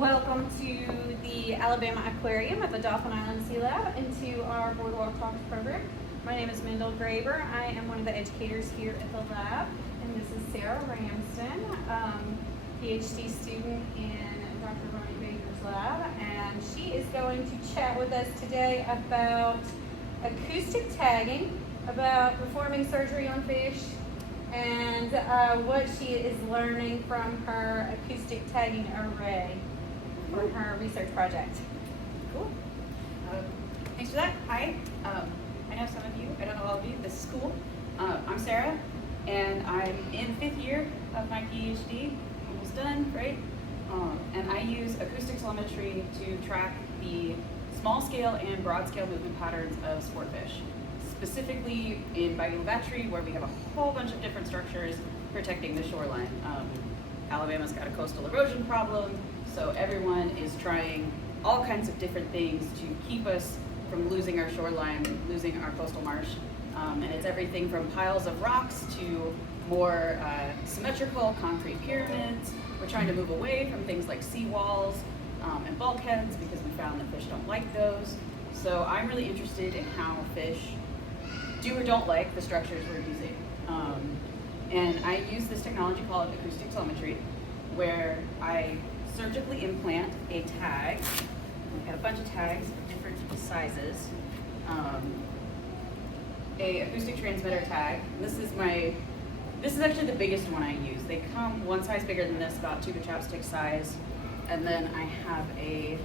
Welcome to the Alabama Aquarium at the Dauphin Island Sea Lab and to our Boardwalk Talks program. My name is Mendel Graber. I am one of the educators here at the lab, and this is Sarah Ramsden, Ph.D. student in Dr. Ronnie Baker's lab, and she is going to chat with us today about acoustic tagging, about performing surgery on fish, and what she is learning from her acoustic tagging array for her research project. Cool. Thanks for that. Hi. I know some of you. I don't know all of you. This is cool. I'm Sarah, and I'm in 5th year of my Ph.D. Almost done, right? And I use acoustic telemetry to track the small scale and broad scale movement patterns of sport fish. Specifically in biolumetry, where we have a whole bunch of different structures protecting the shoreline. Alabama's got a coastal erosion problem, so everyone is trying all kinds of different things to keep us from losing our shoreline, losing our coastal marsh. And it's everything from piles of rocks to more symmetrical concrete pyramids. We're trying to move away from things like seawalls and bulkheads because we found that fish don't like those. So I'm really interested in how fish do or don't like the structures we're using. And I use this technology called acoustic telemetry, where I surgically implant a tag. I've got a bunch of tags of different sizes. A acoustic transmitter tag. This is actually the biggest one I use. They come one size bigger than this, about tube of chopstick size. And then I have a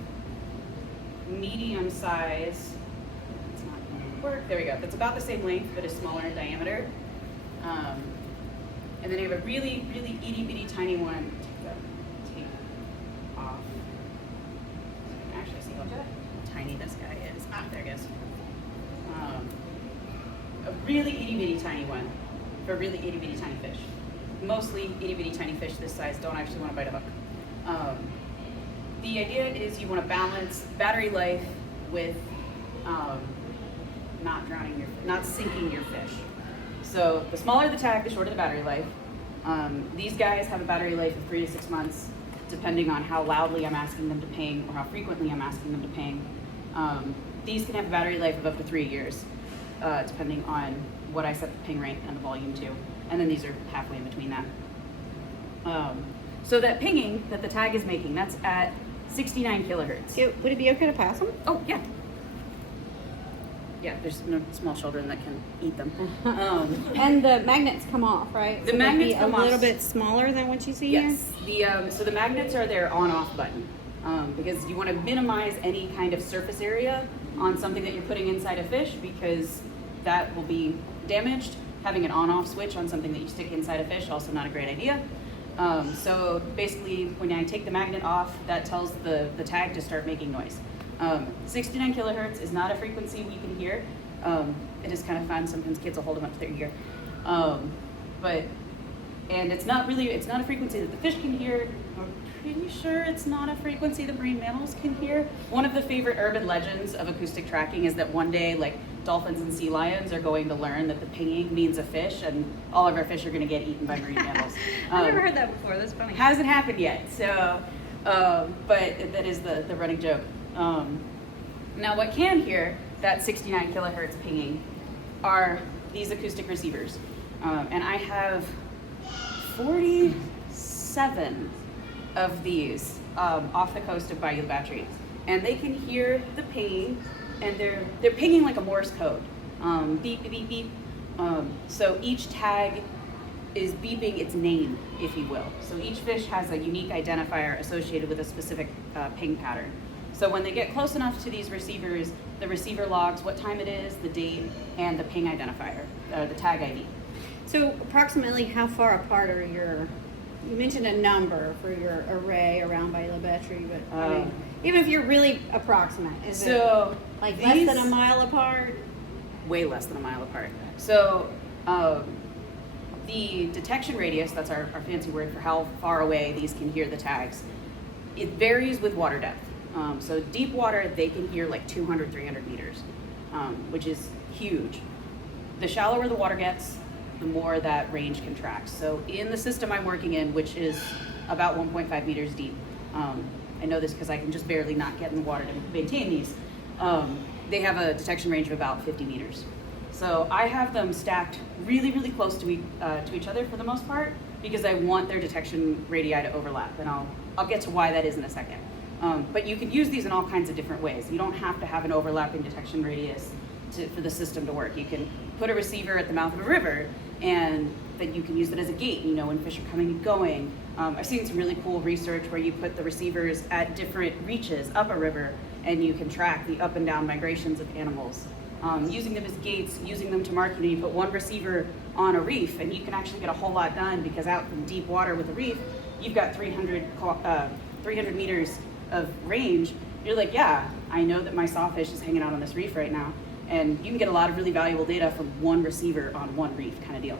medium size. It's not going to work. There we go. That's about the same length, but is smaller in diameter. And then I have a really, really itty bitty tiny one. Take the tape off. So you can actually see how tiny this guy is. There it goes. A really itty bitty tiny one for really itty bitty tiny fish. Mostly itty bitty tiny fish this size don't actually want to bite a hook. The idea is you want to balance battery life with not sinking your fish. So the smaller the tag, the shorter the battery life. These guys have a battery life of 3 to 6 months, depending on how loudly I'm asking them to ping or how frequently I'm asking them to ping. These can have a battery life of up to 3 years, depending on what I set the ping rate and the volume to. And then these are halfway in between that. So that pinging that the tag is making, that's at 69 kilohertz. Would it be okay to pass them? Oh, yeah. Yeah, there's no small children that can eat them. And the magnets come off, right? The magnets come off. A little bit smaller than what you see here? Yes. So the magnets are their on-off button because you want to minimize any kind of surface area on something that you're putting inside a fish because that will be damaged. Having an on-off switch on something that you stick inside a fish, also not a great idea. So basically, when I take the magnet off, that tells the tag to start making noise. 69 kilohertz is not a frequency we can hear. It is kind of fun. Sometimes kids will hold them up to their ear. And it's not a frequency that the fish can hear. I'm pretty sure it's not a frequency that marine mammals can hear. One of the favorite urban legends of acoustic tracking is that one day, like, dolphins and sea lions are going to learn that the pinging means a fish, and all of our fish are going to get eaten by marine mammals. I've never heard that before. That's funny. Hasn't happened yet. So, but that is the running joke. Now what can hear that 69 kilohertz pinging are these acoustic receivers. And I have 47 of these off the coast of Bayou Battery. And they can hear the pinging, and they're pinging like a Morse code. Beep, beep, beep, beep. So each tag is beeping its name, if you will. So each fish has a unique identifier associated with a specific ping pattern. So when they get close enough to these receivers, the receiver logs what time it is, the date, and the ping identifier, the tag ID. So approximately how far apart are you mentioned a number for your array around Bayou Battery, but I mean, even if you're really approximate, is it like less than a mile apart? Way less than a mile apart. So the detection radius, that's our fancy word for how far away these can hear the tags, it varies with water depth. So deep water, they can hear like 200, 300 meters, which is huge. The shallower the water gets, the more that range contracts. So in the system I'm working in, which is about 1.5 meters deep, I know this because I can just barely not get in the water to maintain these. They have a detection range of about 50 meters. So I have them stacked really, really close to each other for the most part, because I want their detection radii to overlap, and I'll get to why that is in a second. But you can use these in all kinds of different ways. You don't have to have an overlapping detection radius for the system to work. You can put a receiver at the mouth of a river, and then you can use it as a gate, when fish are coming and going. I've seen some really cool research where you put the receivers at different reaches up a river, and you can track the up and down migrations of animals. Using them as gates, using them to mark, you put one receiver on a reef, and you can actually get a whole lot done, because out in deep water with a reef, you've got 300 meters of range. You're like, yeah, I know that my sawfish is hanging out on this reef right now, and you can get a lot of really valuable data from one receiver on one reef kind of deal.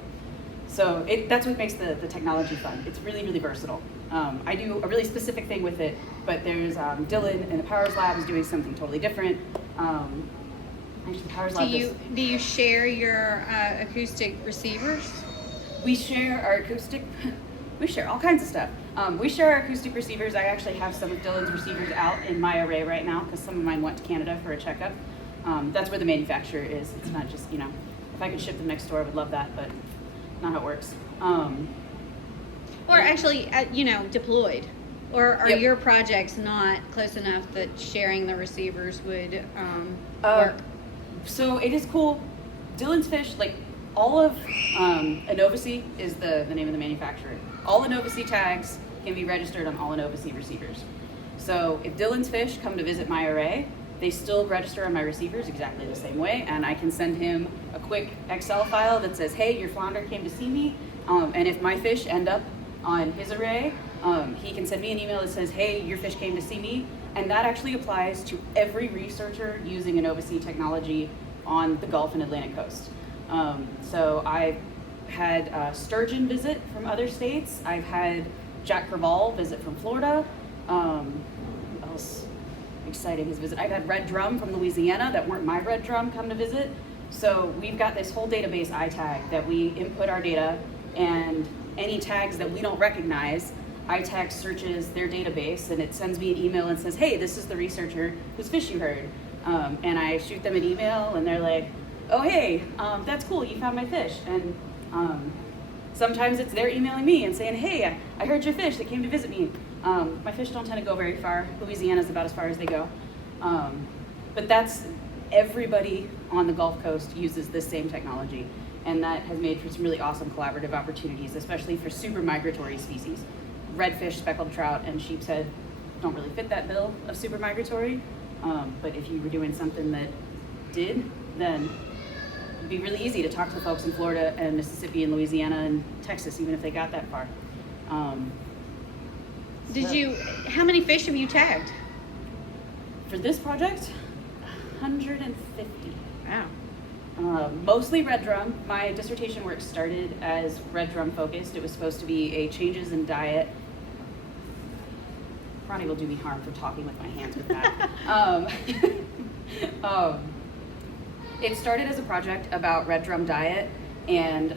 So that's what makes the technology fun. It's really, really versatile. I do a really specific thing with it, but there's Dylan in the Powers Lab is doing something totally different. Actually, Powers Lab Do you share your acoustic receivers? We share our acoustic, we share all kinds of stuff. We share our acoustic receivers. I actually have some of Dylan's receivers out in my array right now, because some of mine went to Canada for a checkup. That's where the manufacturer is. It's not just, if I could ship them next door, I would love that, but not how it works. Or actually, deployed. Or are Yep. your projects not close enough that sharing the receivers would work? So it is cool. Dylan's fish, like all of Innovasi is the name of the manufacturer. All Innovasi tags can be registered on all Innovasi receivers. So if Dylan's fish come to visit my array, they still register on my receivers exactly the same way, and I can send him a quick Excel file that says, hey, your flounder came to see me, and if my fish end up on his array, he can send me an email that says, hey, your fish came to see me, and that actually applies to every researcher using Innovasi technology on the Gulf and Atlantic coast. So I've had sturgeon visit from other states. I've had Jack Crevalle visit from Florida. Who else? Exciting his visit. I've had red drum from Louisiana that weren't my red drum come to visit. So we've got this whole database iTag that we input our data, and any tags that we don't recognize, iTag searches their database, and it sends me an email and says, hey, this is the researcher whose fish you heard. And I shoot them an email, and they're like, oh, hey, that's cool, you found my fish. And sometimes it's they're emailing me and saying, hey, I heard your fish that came to visit me. My fish don't tend to go very far. Louisiana's about as far as they go. But that's, everybody on the Gulf Coast uses this same technology, and that has made for some really awesome collaborative opportunities, especially for super migratory species. Redfish, speckled trout, and sheepshead don't really fit that bill of super migratory, but if you were doing something that did, then it'd be really easy to talk to the folks in Florida and Mississippi and Louisiana and Texas, even if they got that far. How many fish have you tagged? For this project, 150. Wow. Mostly red drum. My dissertation work started as red drum focused. It was supposed to be a changes in diet. Ronnie will do me harm for talking with my hands with that. It started as a project about red drum diet and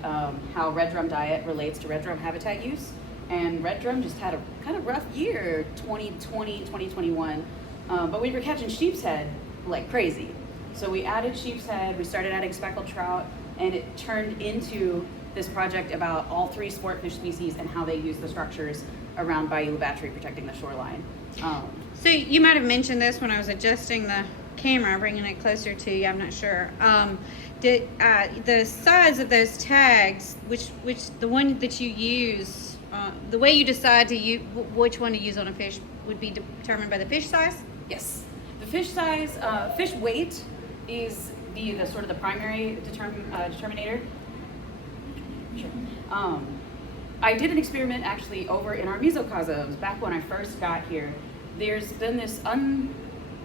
how red drum diet relates to red drum habitat use. And red drum just had a kind of rough year, 2020, 2021. But we were catching sheepshead like crazy. So we added sheepshead, we started adding speckled trout, and it turned into this project about all three sportfish species and how they use the structures around Bayou Battery protecting the shoreline. So you might have mentioned this when I was adjusting the camera, bringing it closer to you, I'm not sure. The size of those tags, which the one that you use, the way you decide to use which one to use on a fish would be determined by the fish size? Yes. The fish size, fish weight is the sort of the primary determinator. Sure. I did an experiment actually over in our mesocosms back when I first got here. There's been this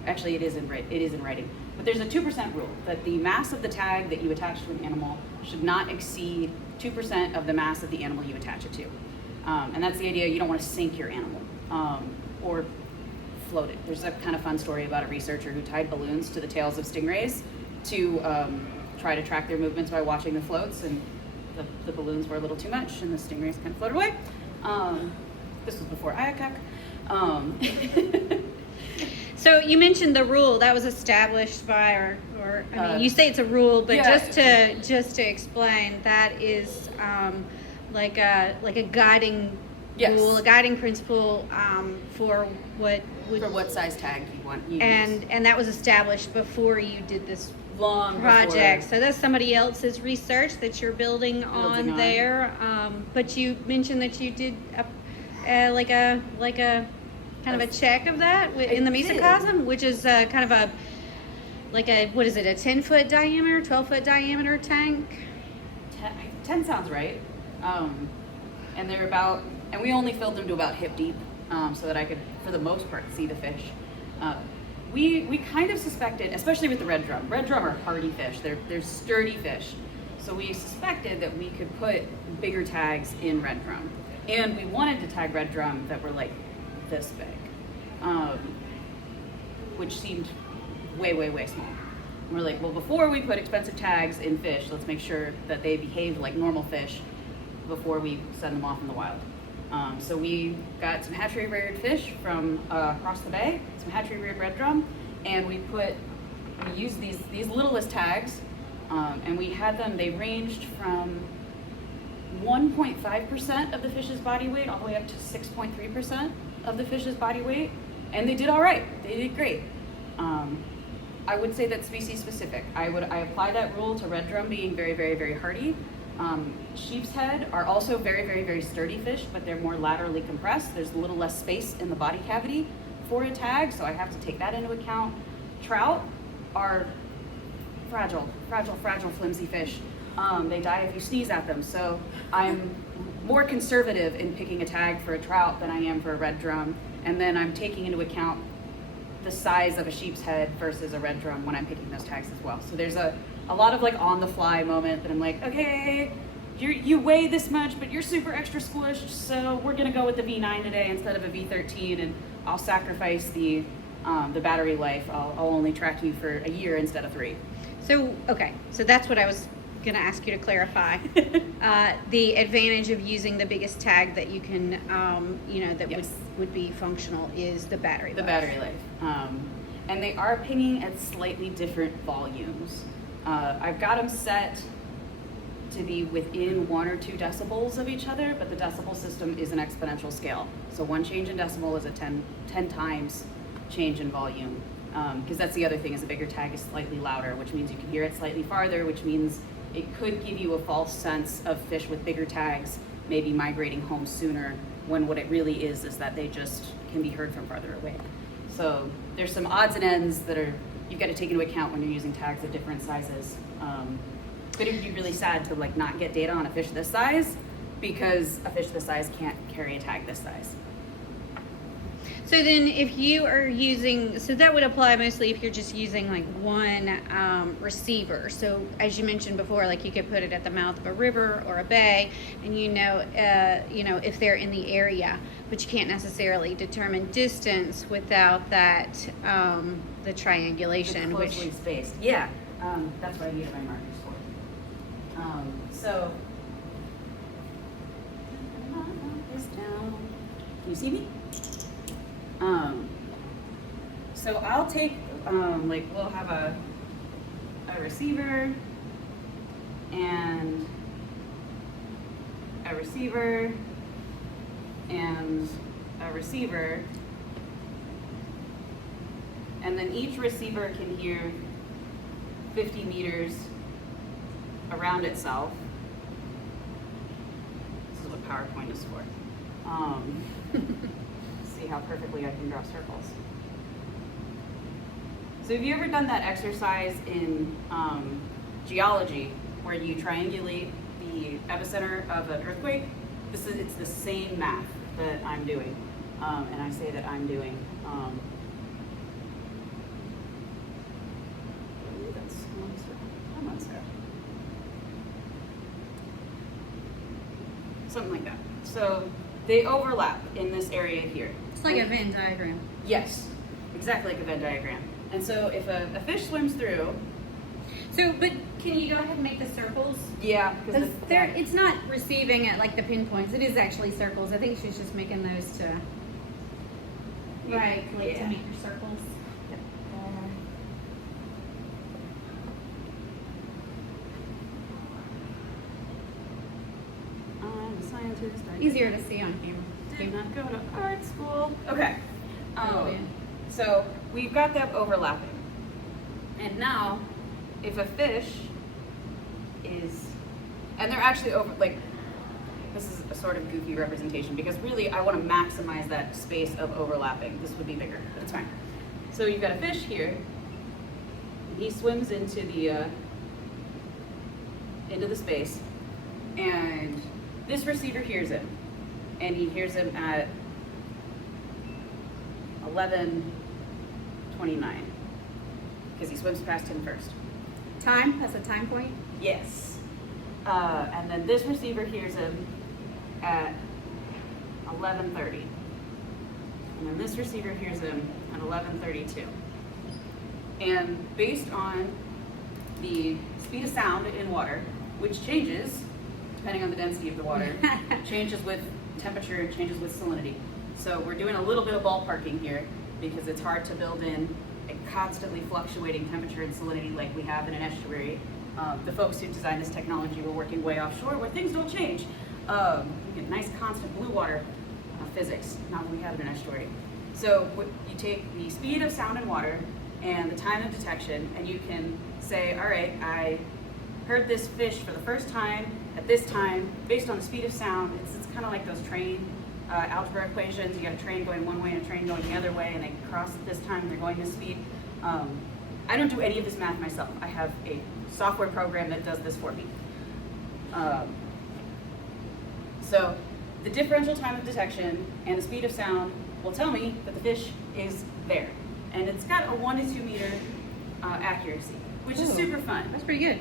actually it is in writing, but there's a 2% rule that the mass of the tag that you attach to an animal should not exceed 2% of the mass of the animal you attach it to. And that's the idea. You don't want to sink your animal or float it. There's a kind of fun story about a researcher who tied balloons to the tails of stingrays to try to track their movements by watching the floats, and the balloons were a little too much and the stingrays kind of floated away. This was before IACUC. So you mentioned the rule that was established by, or I mean, you say it's a rule, but yeah. just to explain, that is like a guiding Yes. rule, a guiding principle for what would, For what size tag you want. You and use. that was established before you did this Long project. before. So that's somebody else's research that you're building on there. But you mentioned that you did like a kind of a check of that in the mesocosm, which is kind of a what is it, a 10-foot diameter, 12-foot diameter tank? 10 sounds right. And they're about, and we only filled them to about hip deep, so that I could, for the most part, see the fish. We kind of suspected, especially with the red drum. Red drum are hardy fish. They're sturdy fish. So we suspected that we could put bigger tags in red drum. And we wanted to tag red drum that were like this big, which seemed way, way, way small. And we're like, well, before we put expensive tags in fish, let's make sure that they behave like normal fish before we send them off in the wild. So we got some hatchery reared fish from across the bay, some hatchery reared red drum, and we used these littlest tags, and we had them, they ranged from 1.5% of the fish's body weight all the way up to 6.3% of the fish's body weight, and they did all right. They did great. I would say that species specific. I apply that rule to red drum being very, very, very hardy. Sheepshead are also very, very, very sturdy fish, but they're more laterally compressed. There's a little less space in the body cavity for a tag, so I have to take that into account. Trout are fragile, flimsy fish. They die if you sneeze at them, so I'm more conservative in picking a tag for a trout than I am for a red drum, and then I'm taking into account the size of a sheepshead versus a red drum when I'm picking those tags as well. So there's a lot of like on the fly moment that I'm like, okay, you weigh this much, but you're super extra squished, so we're gonna go with the V9 today instead of a V13, and I'll sacrifice the battery life. I'll only track you for a year instead of 3. So, okay, so that's what I was going to ask you to clarify. The advantage of using the biggest tag that you can, that Yes. would be functional is the battery life. The battery life. And they are pinging at slightly different volumes. I've got them set to be within 1 or 2 decibels of each other, but the decibel system is an exponential scale. So one change in decibel is a 10 times change in volume. Because that's the other thing, is a bigger tag is slightly louder, which means you can hear it slightly farther, which means it could give you a false sense of fish with bigger tags maybe migrating home sooner, when what it really is that they just can be heard from farther away. So there's some odds and ends that you've got to take into account when you're using tags of different sizes. But it would be really sad to like not get data on a fish this size, because a fish this size can't carry a tag this size. So then if you are using, so that would apply mostly if you're just using like one receiver. So as you mentioned before, like you could put it at the mouth of a river or a bay, and if they're in the area, but you can't necessarily determine distance without that, the triangulation. It's closely spaced. Yeah, that's what I needed my markers for. So, this down. Can you see me? So I'll take, we'll have a receiver and a receiver and a receiver, and then each receiver can hear 50 meters around itself. This is what PowerPoint is for. See how perfectly I can draw circles. So have you ever done that exercise in geology where you triangulate the epicenter of an earthquake? It's the same math that I'm doing, and I say that I'm doing. Come on, Sarah. Something like that. So they overlap in this area here. It's like a Venn diagram. Yes, exactly like a Venn diagram. And so if a fish swims through So, but can you go ahead and make the circles? Yeah, Because it's not receiving at like the pinpoints. It is actually circles. I think she's just making those to right click to make your circles. Yep. I'm a scientist. Easier to see on camera. Did not go to art school. Okay. Oh, yeah. So we've got them overlapping. And now, if a fish is, and they're actually over, like, this is a sort of goofy representation because really I want to maximize that space of overlapping. This would be bigger, but it's fine. So you've got a fish here. And he swims into the space, and this receiver hears him, and he hears him at 11:29 because he swims past him first. Time? That's a time point? Yes. And then this receiver hears him at 11:30. And then this receiver hears him at 11:32. And based on the speed of sound in water, which changes depending on the density of the water, changes with temperature, changes with salinity. So we're doing a little bit of ballparking here because it's hard to build in a constantly fluctuating temperature and salinity like we have in an estuary. The folks who designed this technology were working way offshore where things don't change. You get nice constant blue water physics, not what we have in an estuary. So you take the speed of sound in water and the time of detection, and you can say, all right, I heard this fish for the first time at this time based on the speed of sound. It's kind of like those train algebra equations. You got a train going one way and a train going the other way, and they cross at this time, they're going this speed. I don't do any of this math myself. I have a software program that does this for me. So the differential time of detection and the speed of sound will tell me that the fish is there. And it's got a 1 to 2 meter accuracy, which is super fun. That's pretty good.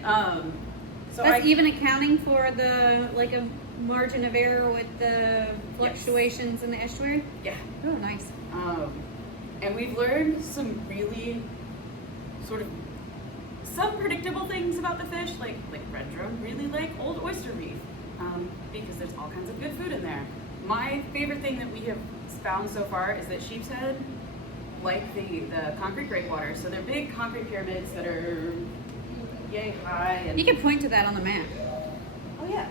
So That's even accounting for the like a margin of error with the fluctuations in the estuary? Yeah. Oh, nice. And we've learned some really sort of some predictable things about the fish, like red drum really like old oyster reef, because there's all kinds of good food in there. My favorite thing that we have found so far is that sheepshead like the concrete breakwater. So they're big concrete pyramids that are yay high. And You can point to that on the map. oh yeah,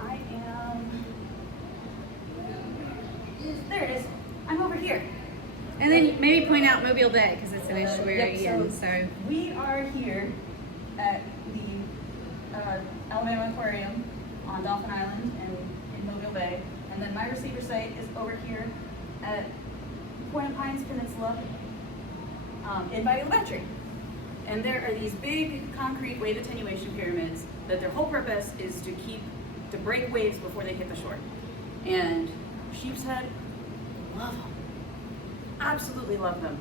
I am. There it is. I'm over here. And then maybe point out Mobile Bay because it's an estuary. Yep, And so we are here at the Alabama Aquarium on Dolphin Island and in Mobile Bay. And then my receiver site is over here at Point of Pines Peninsula in Biometry. And there are these big concrete wave attenuation pyramids that their whole purpose is to break waves before they hit the shore. And sheepshead love them. Absolutely love them.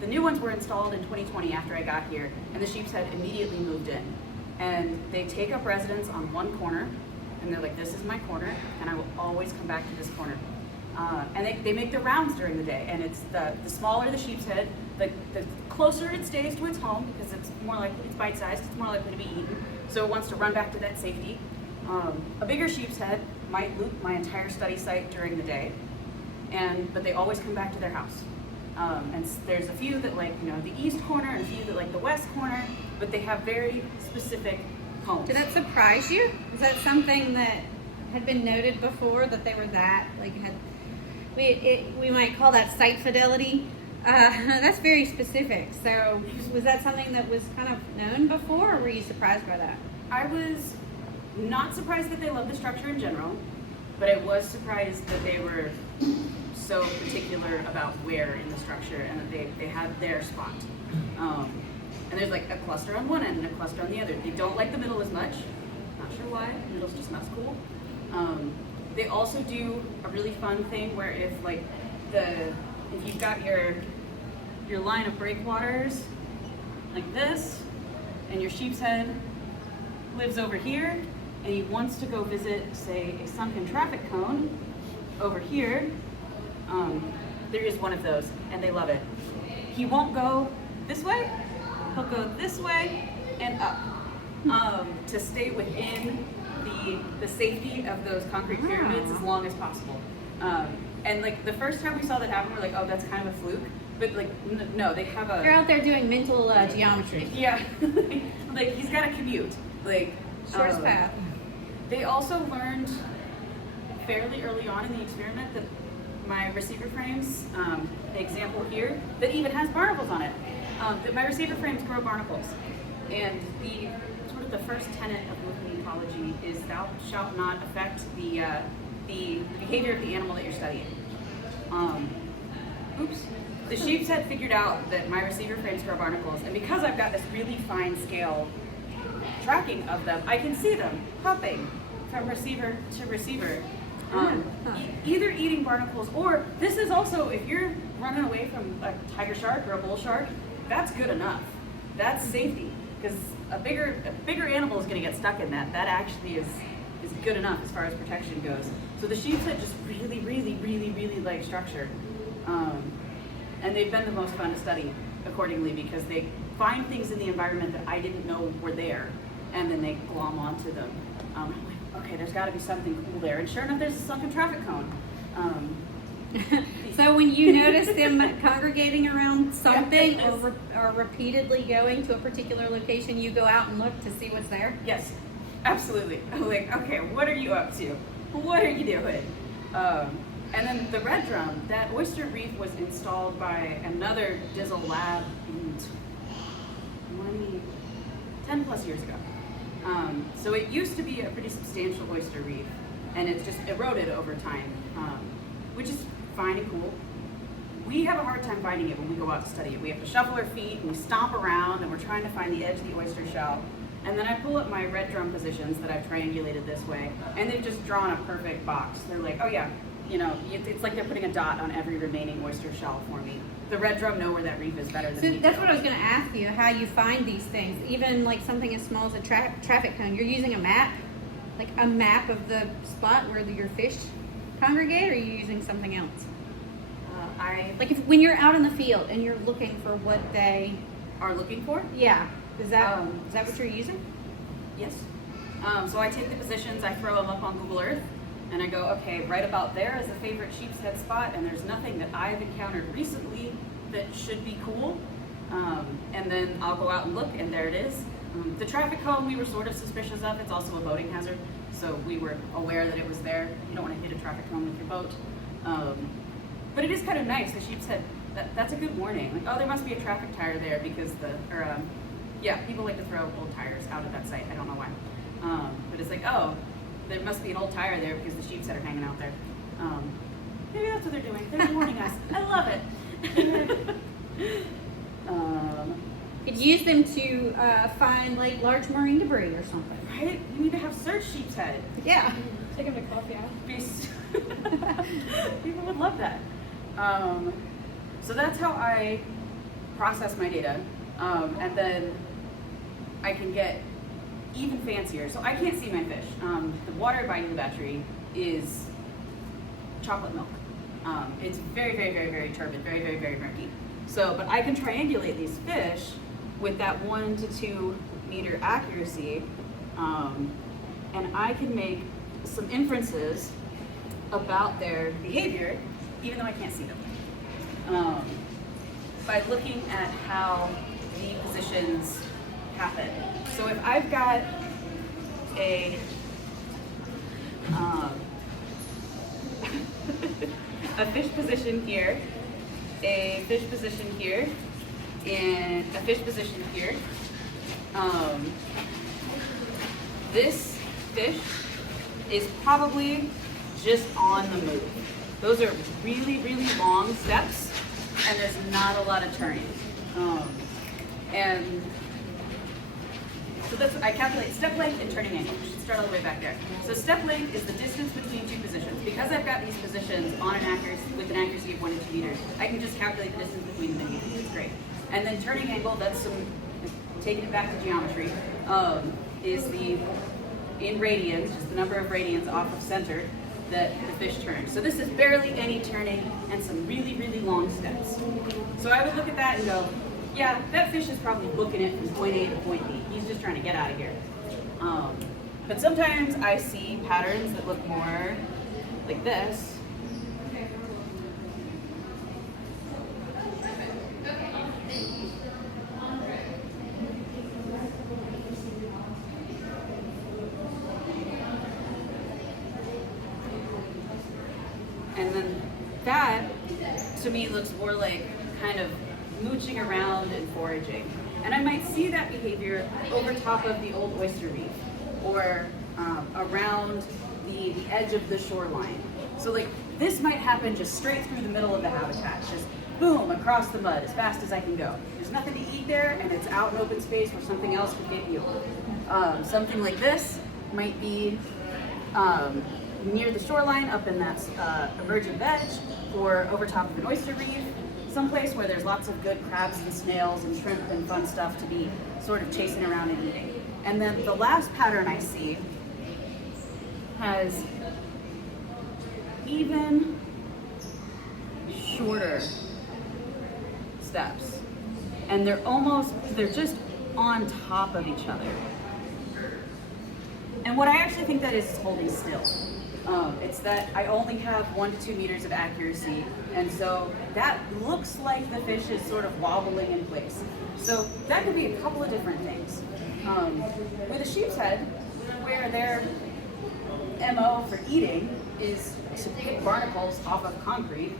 The new ones were installed in 2020 after I got here, and the sheepshead immediately moved in. And they take up residence on one corner, and they're like, this is my corner, and I will always come back to this corner. And they make the rounds during the day, and it's the smaller the sheepshead, the closer it stays to its home, because it's bite-sized, it's more likely to be eaten, so it wants to run back to that safety. A bigger sheepshead might loop my entire study site during the day, but they always come back to their house. And there's a few that like, the east corner and a few that like the west corner, but they have very specific homes. did that surprise you? Is that something that had been noted before that they were that we might call that site fidelity? That's very specific. So was that something that was kind of known before, or were you surprised by that? I was not surprised that they love the structure in general, but I was surprised that they were so particular about where in the structure and that they had their spot. And there's like a cluster on one end and a cluster on the other. They don't like the middle as much. Not sure why. The middle's just not as cool. They also do a really fun thing where if you've got your line of breakwaters like this, and your sheepshead lives over here, and he wants to go visit, say, a sunken traffic cone over here, there is one of those, and they love it. He won't go this way, he'll go this way and up to stay within the safety of those concrete pyramids as long as possible. And like the first time we saw that happen, we're like, oh, that's kind of a fluke. But like, no, they have a. They're out there doing mental geometry. Yeah, like he's got to commute. Like Shortest path. They also learned fairly early on in the experiment that my receiver frames, the example here, that even has barnacles on it, that my receiver frames grow barnacles. And the sort of the first tenet of movement ecology is thou shalt not affect the behavior of the animal that you're studying. The sheepshead figured out that my receiver frames grow barnacles, and because I've got this really fine scale tracking of them, I can see them hopping from receiver to receiver, either eating barnacles, or this is also, if you're running away from a tiger shark or a bull shark, that's good enough. That's safety, because a bigger animal is going to get stuck in that. That actually is good enough as far as protection goes. So the sheepshead just really like structure. And they've been the most fun to study accordingly because they find things in the environment that I didn't know were there, and then they glom onto them. I'm like, okay, there's got to be something cool there. And sure enough, there's a sunken traffic cone. So when you notice them congregating around something Yes. or repeatedly going to a particular location, you go out and look to see what's there? Yes, absolutely. I'm like, okay, what are you up to? What are you doing? And then the red drum, that oyster reef was installed by another Dizzle lab 10 plus years ago. So it used to be a pretty substantial oyster reef, and it's just eroded over time, which is fine and cool. We have a hard time finding it when we go out to study it. We have to shuffle our feet and we stomp around and we're trying to find the edge of the oyster shell. And then I pull up my red drum positions that I've triangulated this way, and they've just drawn a perfect box. They're like, oh yeah, you know, it's like they're putting a dot on every remaining oyster shell for me. The red drum know where that reef is better than So me. that's what I was going to ask you, how you find these things. Even like something as small as a traffic cone, you're using a map? Like a map of the spot where your fish congregate, or are you using something else? Like when you're out in the field and you're looking for what they are looking for? Yeah. Is that what you're using? Yes. So I take the positions, I throw them up on Google Earth, and I go, okay, right about there is a favorite sheepshead spot, and there's nothing that I've encountered recently that should be cool. And then I'll go out and look, and there it is. The traffic cone we were sort of suspicious of. It's also a boating hazard, so we were aware that it was there. You don't want to hit a traffic cone with your boat. But it is kind of nice. The sheepshead, that's a good warning. Like, oh, there must be a traffic tire there because people like to throw old tires out of that site. I don't know why. But it's like, oh, there must be an old tire there because the sheepshead are hanging out there. Maybe that's what they're doing. They're warning us. I love it. Could use them to find like large marine debris or something. Right? You need to have search sheepshead. Yeah. Take them to coffee house. People would love that. So that's how I process my data. And then I can get even fancier. So I can't see my fish. The water by the battery is chocolate milk. It's very, very, very, very turbid, very, very, very murky. So, but I can triangulate these fish with that 1 to 2 meter accuracy, and I can make some inferences about their behavior, even though I can't see them, by looking at how the positions happen. So if I've got a fish position here, a fish position here, and a fish position here, this fish is probably just on the move. Those are really, really long steps, and there's not a lot of turning. And so that's, I calculate step length and turning angle. We should start all the way back there. So step length is the distance between two positions. Because I've got these positions on an accuracy, with an accuracy of 1 to 2 meters, I can just calculate the distance between them. It's great. And then turning angle, that's some, taking it back to geometry, is the, in radians, just the number of radians off of center that the fish turns. So this is barely any turning and some really, really long steps. So I would look at that and go, yeah, that fish is probably booking it from point A to point B. He's just trying to get out of here. But sometimes I see patterns that look more like this. And then that, to me, looks more like kind of mooching around and foraging. And I might see that behavior over top of the old oyster reef or around the edge of the shoreline. So like this might happen just straight through the middle of the habitat, just boom, across the mud as fast as I can go. There's nothing to eat there and it's out in open space where something else could get you. Something like this might be near the shoreline up in that emergent veg or over top of an oyster reef, someplace where there's lots of good crabs and snails and shrimp and fun stuff to be sort of chasing around and eating. And then the last pattern I see has even shorter steps. And they're just on top of each other. And what I actually think that is holding still. It's that I only have 1 to 2 meters of accuracy, and so that looks like the fish is sort of wobbling in place. So that could be a couple of different things. With a sheepshead, where their MO for eating is to pick barnacles off of concrete,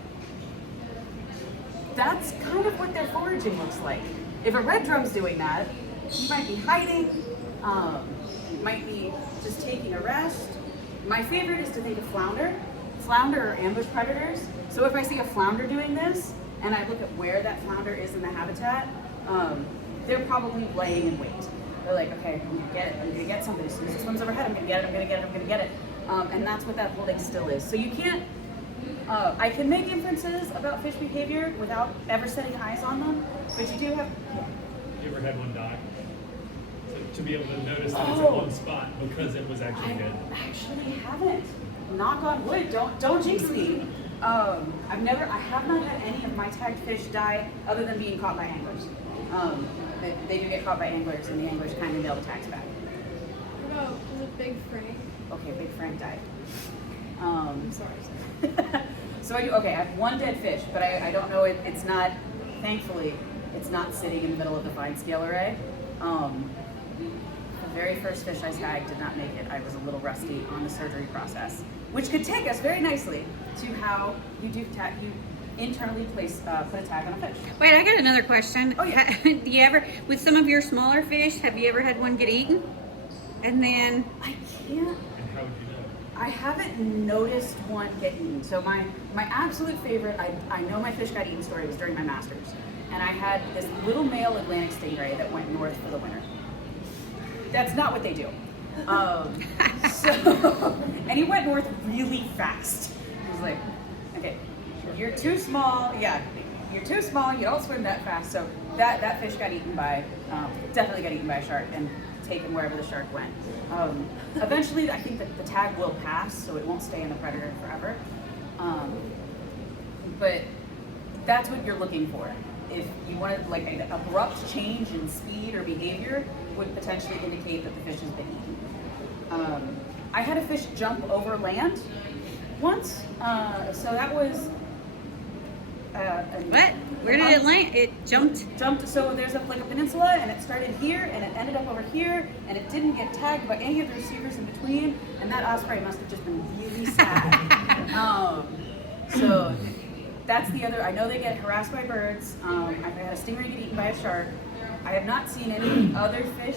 that's kind of what their foraging looks like. If a red drum's doing that, he might be hiding, he might be just taking a rest. My favorite is to think of flounder. Flounder are ambush predators. So if I see a flounder doing this, and I look at where that flounder is in the habitat, they're probably laying in wait. They're like, okay, I'm gonna get it. I'm gonna get something. As soon as it swims overhead, I'm gonna get it, I'm gonna get it, I'm gonna get it. And that's what that holding still is. So you can't, I can make inferences about fish behavior without ever setting eyes on them, but you do have, You ever had one die? To be able to notice that it's in one spot because it was actually dead. I actually haven't. Knock on wood, don't jinx me. I have not had any of my tagged fish die other than being caught by anglers. They do get caught by anglers and the anglers kind of nail the tags back. What about, was it Big Frank? Okay, Big Frank died. I'm sorry. So I have one dead fish, but I don't know, it's not, thankfully, it's not sitting in the middle of the fine scale array. The very first fish I tagged did not make it. I was a little rusty on the surgery process, which could take us very nicely to how you do you internally put a tag on a fish. Wait, I got another question. Oh, yeah. Do you ever, with some of your smaller fish, have you ever had one get eaten? And then, I can't. And how would you know? I haven't noticed one get eaten. So my absolute favorite, I know my fish got eaten story was during my master's. And I had this little male Atlantic stingray that went north for the winter. That's not what they do. And he went north really fast. He was like, okay, you're too small. Yeah, you're too small. You don't swim that fast. So that fish got eaten by, definitely got eaten by a shark and taken wherever the shark went. Eventually, I think that the tag will pass, so it won't stay in the predator forever. But that's what you're looking for. If you wanted like an abrupt change in speed or behavior, would potentially indicate that the fish has been eaten. I had a fish jump over land once, so that was what? Where did it land? It jumped? Jumped, so there's like a peninsula, and it started here, and it ended up over here, and it didn't get tagged by any of the receivers in between, and that osprey must have just been really sad. So that's the other, I know they get harassed by birds. I've had a stingray get eaten by a shark. I have not seen any other fish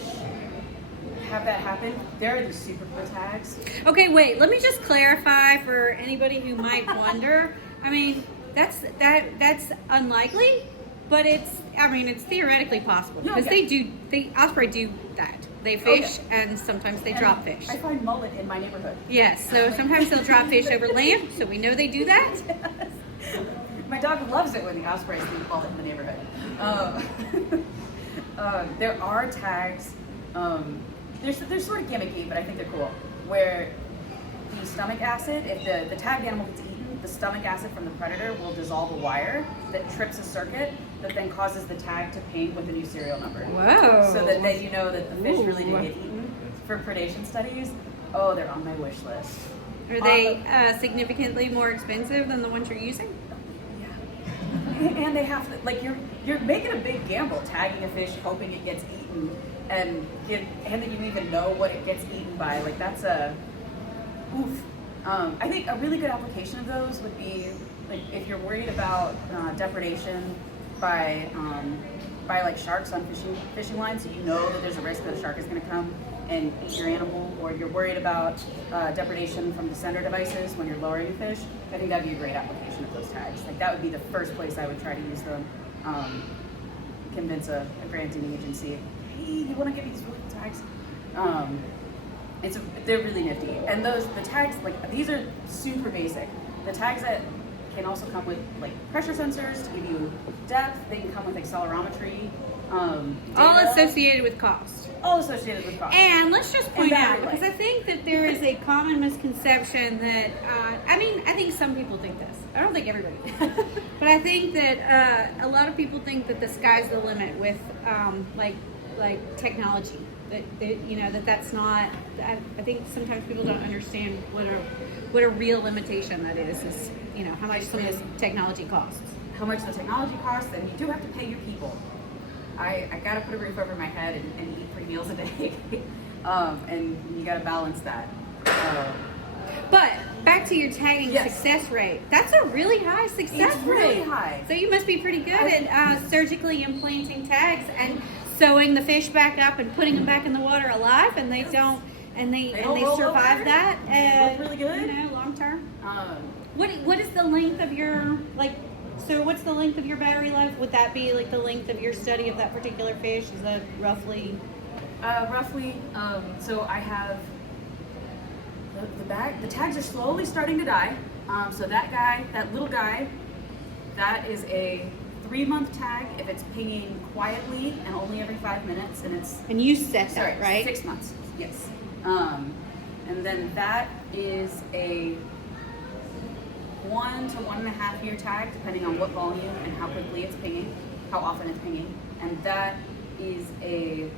have that happen. There are these super cool tags. Okay, wait, let me just clarify for anybody who might wonder. I mean, that's unlikely, but it's theoretically possible because the osprey do that. They fish and sometimes they drop fish. I find mullet in my neighborhood. Yes, so sometimes they'll drop fish over land, so we know they do that. Yes. My dog loves it when the ospreys leave mullet in the neighborhood. There are tags, they're sort of gimmicky, but I think they're cool, where the stomach acid, if the tagged animal gets eaten, the stomach acid from the predator will dissolve a wire that trips a circuit that then causes the tag to ping with a new serial number. Whoa. So that then you know that the fish really did Ooh. get eaten. For predation studies, oh, they're on my wish list. Are they significantly more expensive than the ones you're using? And they have to, like, you're making a big gamble tagging a fish hoping it gets eaten and that you even know what it gets eaten by. Like, that's a oof. I think a really good application of those would be like if you're worried about depredation by like sharks on fishing lines, so you know that there's a risk that a shark is going to come and eat your animal, or you're worried about depredation from the sender devices when you're lowering a fish. I think that'd be a great application of those tags. Like that would be the first place I would try to use them. Convince a granting agency, hey, you want to give me these really cool tags? They're really nifty, and the tags, like, these are super basic. The tags that can also come with like pressure sensors to give you depth. They can come with accelerometry. All Data. associated with cost. All associated with cost. And let's just point And out, battery because I life. think that there is a common misconception that, I think some people think this. I don't think everybody. But I think that a lot of people think that the sky's the limit with like technology. That's not. I think sometimes people don't understand what a real limitation that is how much some of this technology costs. How much the technology costs, and you do have to pay your people. I gotta put a roof over my head and eat 3 meals a day, and you gotta balance that. But back to your tagging Yes. success rate. That's a really high success It's rate. really high. So you must be pretty good at surgically implanting tags and sewing the fish back up and putting them back in the water alive, and they don't roll survive over. that. They look really good. Long term. Um, What is the length of your So what's the length of your battery life? Would that be like the length of your study of that particular fish? Is that roughly? So I have the tags are slowly starting to die. So that little guy, that is a 3-month tag if it's pinging quietly and only every 5 minutes, and it's And you set that, right? 6 months. Yes. And then that is a 1 to 1.5 year tag, depending on what volume and how quickly it's pinging, how often it's pinging, and that is a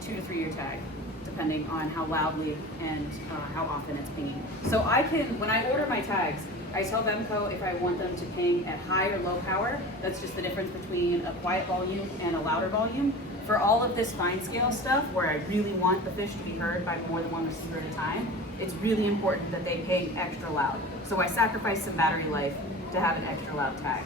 2 to 3 year tag, depending on how loudly and how often it's pinging. So when I order my tags, I tell Vemco if I want them to ping at high or low power. That's just the difference between a quiet volume and a louder volume. For all of this fine scale stuff, where I really want the fish to be heard by more than one receiver at a time, it's really important that they ping extra loud. So I sacrifice some battery life to have an extra loud tag.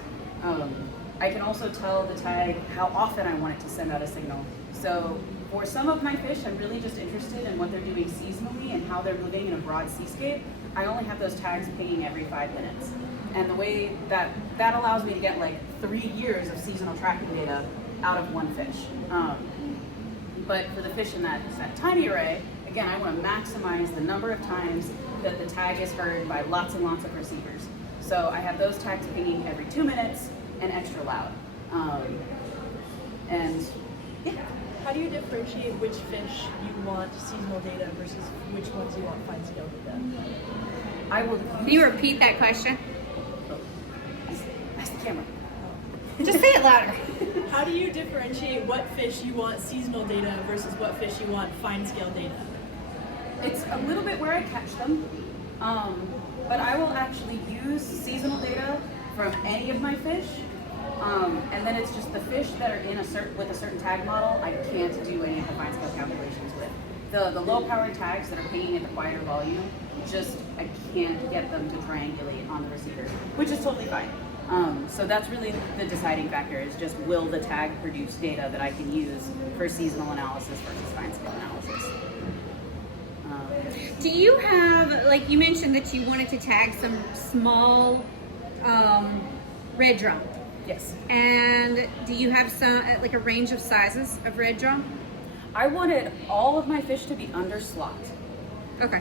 I can also tell the tag how often I want it to send out a signal. So for some of my fish, I'm really just interested in what they're doing seasonally and how they're moving in a broad seascape. I only have those tags pinging every 5 minutes. And the way that allows me to get like 3 years of seasonal tracking data out of one fish. But for the fish in that tiny array, again, I want to maximize the number of times that the tag is heard by lots and lots of receivers. So I have those tags pinging every 2 minutes and extra loud. And yeah. How do you differentiate which fish you want seasonal data versus which ones you want fine scale data? I will. Can you repeat that question? That's the camera. Just say it louder. How do you differentiate what fish you want seasonal data versus what fish you want fine scale data? It's a little bit where I catch them, but I will actually use seasonal data from any of my fish, and then it's just the fish that are with a certain tag model I can't do any of the fine scale calculations with. The low powered tags that are pinging at the quieter volume, I can't get them to triangulate on the receiver, which is totally fine. So that's really the deciding factor, is just will the tag produce data that I can use for seasonal analysis versus fine scale analysis. Do you have, like you mentioned that you wanted to tag some small red drum, Yes. and do you have some like a range of sizes of red drum? I wanted all of my fish to be under slot. Okay.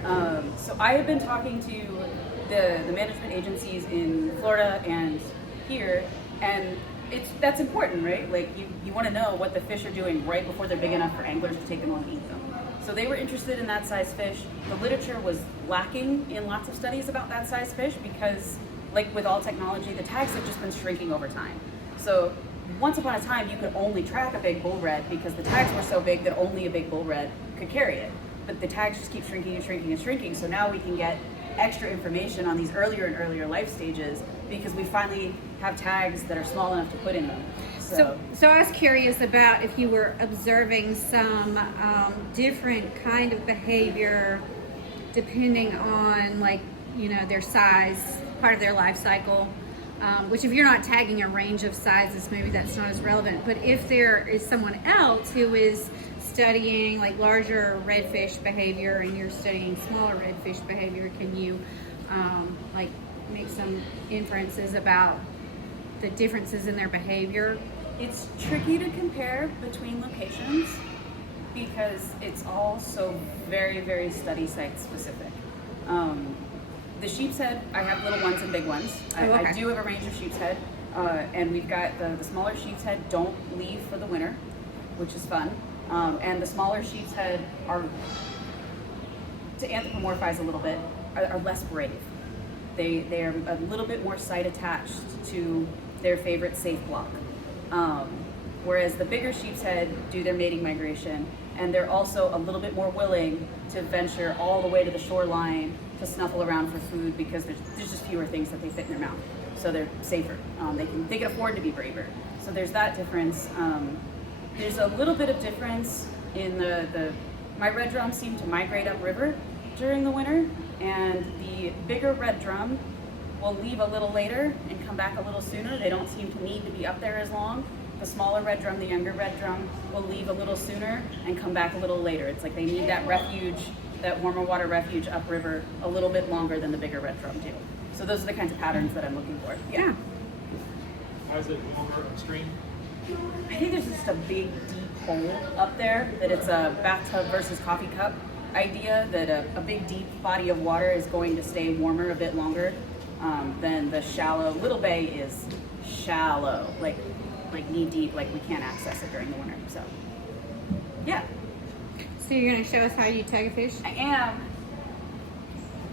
So I have been talking to the management agencies in Florida and here, and that's important, right? Like you want to know what the fish are doing right before they're big enough for anglers to take them home and eat them. So they were interested in that size fish. The literature was lacking in lots of studies about that size fish because like with all technology, the tags have just been shrinking over time. So once upon a time, you could only track a big bull red because the tags were so big that only a big bull red could carry it. But the tags just keep shrinking and shrinking and shrinking. So now we can get extra information on these earlier and earlier life stages because we finally have tags that are small enough to put in them. So I was curious about if you were observing some different kind of behavior depending on, like, you know, their size, part of their life cycle. Which if you're not tagging a range of sizes, maybe that's not as relevant. But if there is someone else who is studying like larger redfish behavior and you're studying smaller redfish behavior, can you like make some inferences about the differences in their behavior? It's tricky to compare between locations because it's all so very, very study site specific. The sheepshead, I have little ones and big ones. I do have a range of sheepshead, and we've got the smaller sheepshead don't leave for the winter, which is fun. And the smaller sheepshead are, to anthropomorphize a little bit, are less brave. They are a little bit more site attached to their favorite safe block. Whereas the bigger sheepshead do their mating migration, and they're also a little bit more willing to venture all the way to the shoreline to snuffle around for food because there's just fewer things that they fit in their mouth. So they're safer. They can afford to be braver. So there's that difference. There's a little bit of difference in my red drums seem to migrate upriver during the winter, and the bigger red drum will leave a little later and come back a little sooner. They don't seem to need to be up there as long. The smaller red drum, the younger red drum, will leave a little sooner and come back a little later. It's like they need that refuge, that warmer water refuge upriver a little bit longer than the bigger red drum do. So those are the kinds of patterns that I'm looking for. Yeah. How's it longer upstream? I think there's just a big deep hole up there that it's a bathtub versus coffee cup idea, that a big deep body of water is going to stay warmer a bit longer than the shallow. Little Bay is shallow, like knee deep, like we can't access it during the winter. So yeah. So you're going to show us how you tag a fish? I am.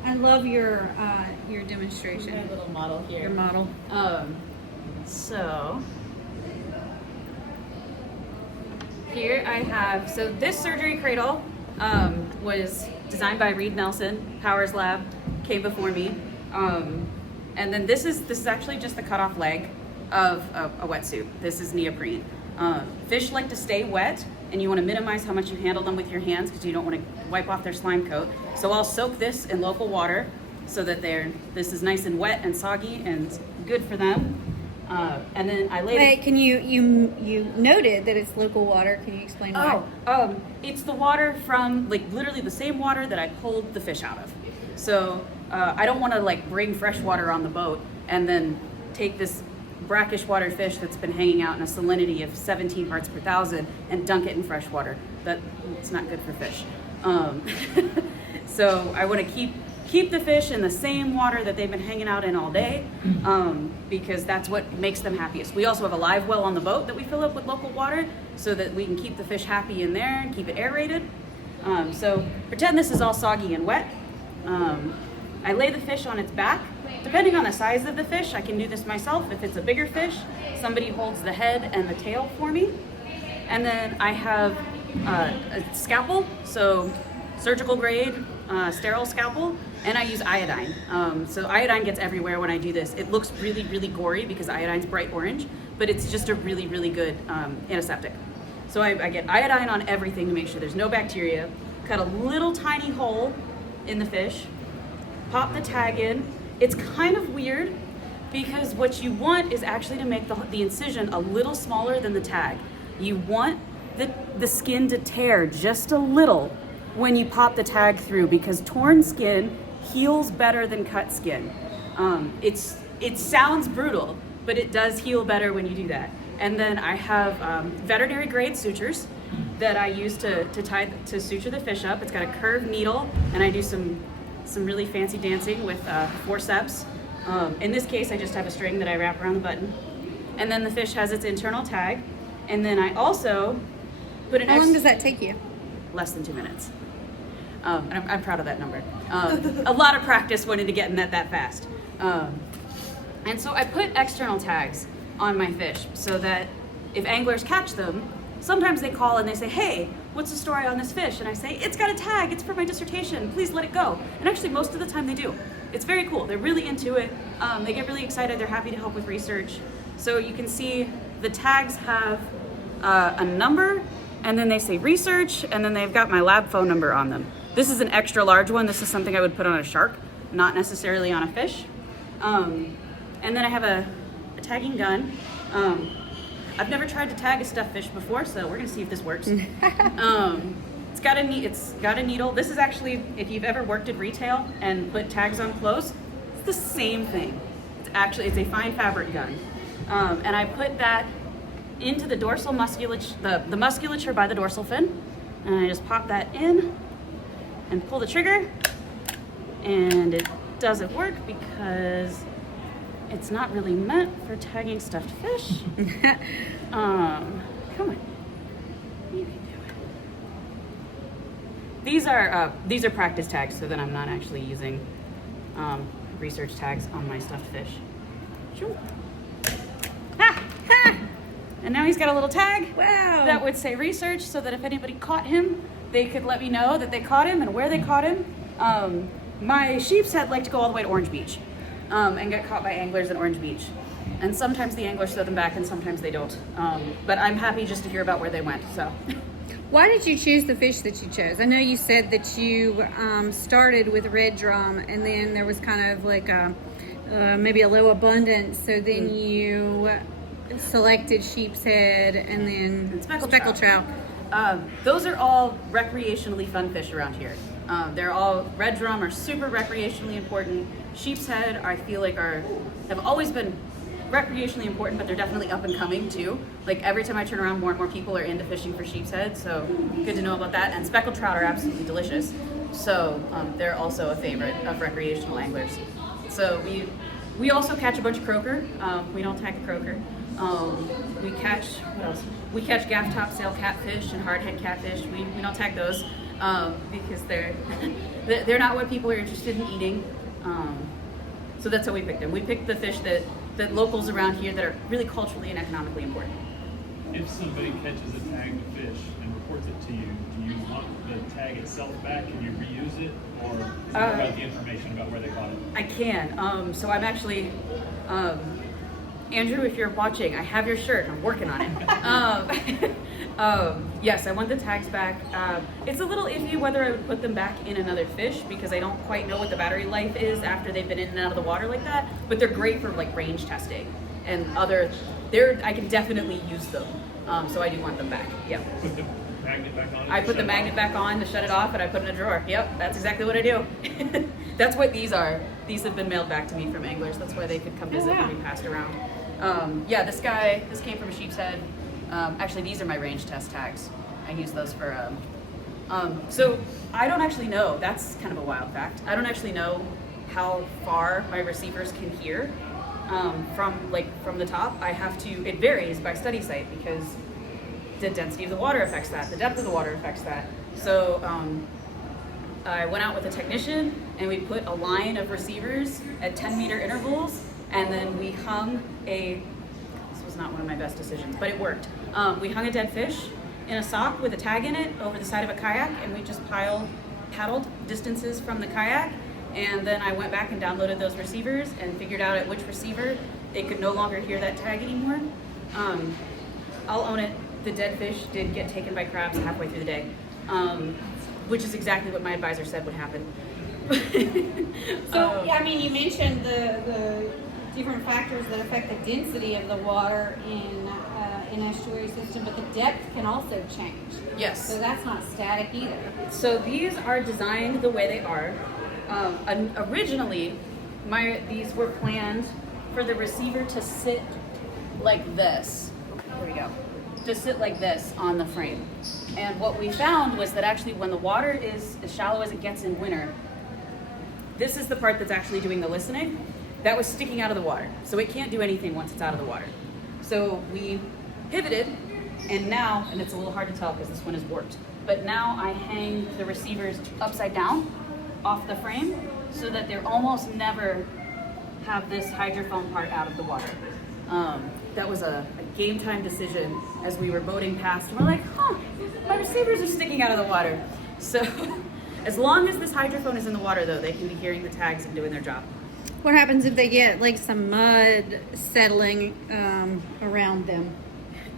I love your demonstration. My little model here. Your model. So here I have, so this surgery cradle was designed by Reed Nelson, Powers Lab, came before me. And then this is actually just the cutoff leg of a wetsuit. This is neoprene. Fish like to stay wet, and you want to minimize how much you handle them with your hands because you don't want to wipe off their slime coat. So I'll soak this in local water so that this is nice and wet and soggy and good for them. And then I laid Wait, can you noted that it's local water. Can you explain why? It's the water from, like, literally the same water that I pulled the fish out of. So I don't want to, like, bring fresh water on the boat and then take this brackish water fish that's been hanging out in a salinity of 17 parts per thousand and dunk it in fresh water. It's not good for fish. So I want to keep the fish in the same water that they've been hanging out in all day, because that's what makes them happiest. We also have a live well on the boat that we fill up with local water so that we can keep the fish happy in there and keep it aerated. So pretend this is all soggy and wet. I lay the fish on its back. Depending on the size of the fish, I can do this myself. If it's a bigger fish, somebody holds the head and the tail for me. And then I have a scalpel, so surgical grade, sterile scalpel, and I use iodine. So iodine gets everywhere when I do this. It looks really, really gory because iodine's bright orange, but it's just a really, really good antiseptic. So I get iodine on everything to make sure there's no bacteria, cut a little tiny hole in the fish, pop the tag in. It's kind of weird because what you want is actually to make the incision a little smaller than the tag. You want the skin to tear just a little when you pop the tag through because torn skin heals better than cut skin. It sounds brutal, but it does heal better when you do that. And then I have veterinary grade sutures that I use to suture the fish up. It's got a curved needle, and I do some really fancy dancing with forceps. In this case, I just have a string that I wrap around the button. And then the fish has its internal tag. And then I also put an How long does that take you? Less than 2 minutes. And I'm proud of that number. A lot of practice went into getting that fast. And so I put external tags on my fish so that if anglers catch them, sometimes they call and they say, hey, what's the story on this fish? And I say, it's got a tag, it's for my dissertation, please let it go. And actually most of the time they do. It's very cool, they're really into it. They get really excited, they're happy to help with research. So you can see the tags have a number, and then they say research, and then they've got my lab phone number on them. This is an extra large one. This is something I would put on a shark, not necessarily on a fish. And then I have a tagging gun. I've never tried to tag a stuffed fish before, so we're gonna see if this works. It's got a needle. This is actually, if you've ever worked at retail and put tags on clothes, it's the same thing. It's a fine fabric gun. And I put that into the dorsal musculature, the musculature by the dorsal fin, and I just pop that in and pull the trigger, and it doesn't work because it's not really meant for tagging stuffed fish. Come on, you can do it. These are practice tags, so that I'm not actually using research tags on my stuffed fish. Sure. Ha! Ha! And now he's got a little tag that would say research, so that if anybody caught him, they could let me know that they caught him and where they caught him. My sheepshead like to go all the way to Orange Beach and get caught by anglers in Orange Beach. And sometimes the anglers throw them back and sometimes they don't. But I'm happy just to hear about where they went, so. Why did you choose the fish that you chose? I know you said that you started with red drum, and then there was kind of like maybe a low abundance, so then you selected sheepshead and then speckled trout. Those are all recreationally fun fish around here. They're all, red drum are super recreationally important. Sheepshead, I feel like have always been recreationally important, but they're definitely up and coming too. Like every time I turn around, more and more people are into fishing for sheepshead, so good to know about that. And speckled trout are absolutely delicious. So they're also a favorite of recreational anglers. So we also catch a bunch of croaker. We don't tag the croaker. We catch, what else? We catch gaff topsail catfish and hardhead catfish. We don't tag those because they're not what people are interested in eating. So that's how we picked them. We picked the fish that locals around here that are really culturally and economically important. If somebody catches a tagged fish and reports it to you, do you want the tag itself back? Can you reuse it? Or is it more about the information about where they caught it? I can. So I'm actually, Andrew, if you're watching, I have your shirt. I'm working on it. Yes, I want the tags back. It's a little iffy whether I would put them back in another fish because I don't quite know what the battery life is after they've been in and out of the water like that. But they're great for like range testing and I can definitely use them. So I do want them back. Yeah. Put the magnet back on? I put the magnet back on to shut it off, and I put it in a drawer. Yep, that's exactly what I do. That's what these are. These have been mailed back to me from anglers. That's why they could come visit and be passed around. Yeah, this came from a sheepshead. Actually, these are my range test tags. I use those for, so I don't actually know, that's kind of a wild fact. I don't actually know how far my receivers can hear from the top. It varies by study site because the density of the water affects that, the depth of the water affects that. So I went out with a technician and we put a line of receivers at 10-meter intervals, and then we hung this was not one of my best decisions, but it worked. We hung a dead fish in a sock with a tag in it over the side of a kayak, and we just paddled distances from the kayak, and then I went back and downloaded those receivers and figured out at which receiver it could no longer hear that tag anymore. I'll own it, the dead fish did get taken by crabs halfway through the day, which is exactly what my advisor said would happen. So, I mean, you mentioned the different factors that affect the density of the water in an estuary system, but the depth can also change. Yes. So that's not static either. So these are designed the way they are. Originally, these were planned for the receiver to sit like this. There we go. To sit like this on the frame. And what we found was that actually when the water is as shallow as it gets in winter, this is the part that's actually doing the listening. That was sticking out of the water. So it can't do anything once it's out of the water. So we pivoted, and it's a little hard to tell because this one is warped, but now I hang the receivers upside down off the frame so that they're almost never have this hydrophone part out of the water. That was a game time decision as we were boating past. And we're like, huh, my receivers are sticking out of the water. So as long as this hydrophone is in the water, though, they can be hearing the tags and doing their job. What happens if they get like some mud settling around them?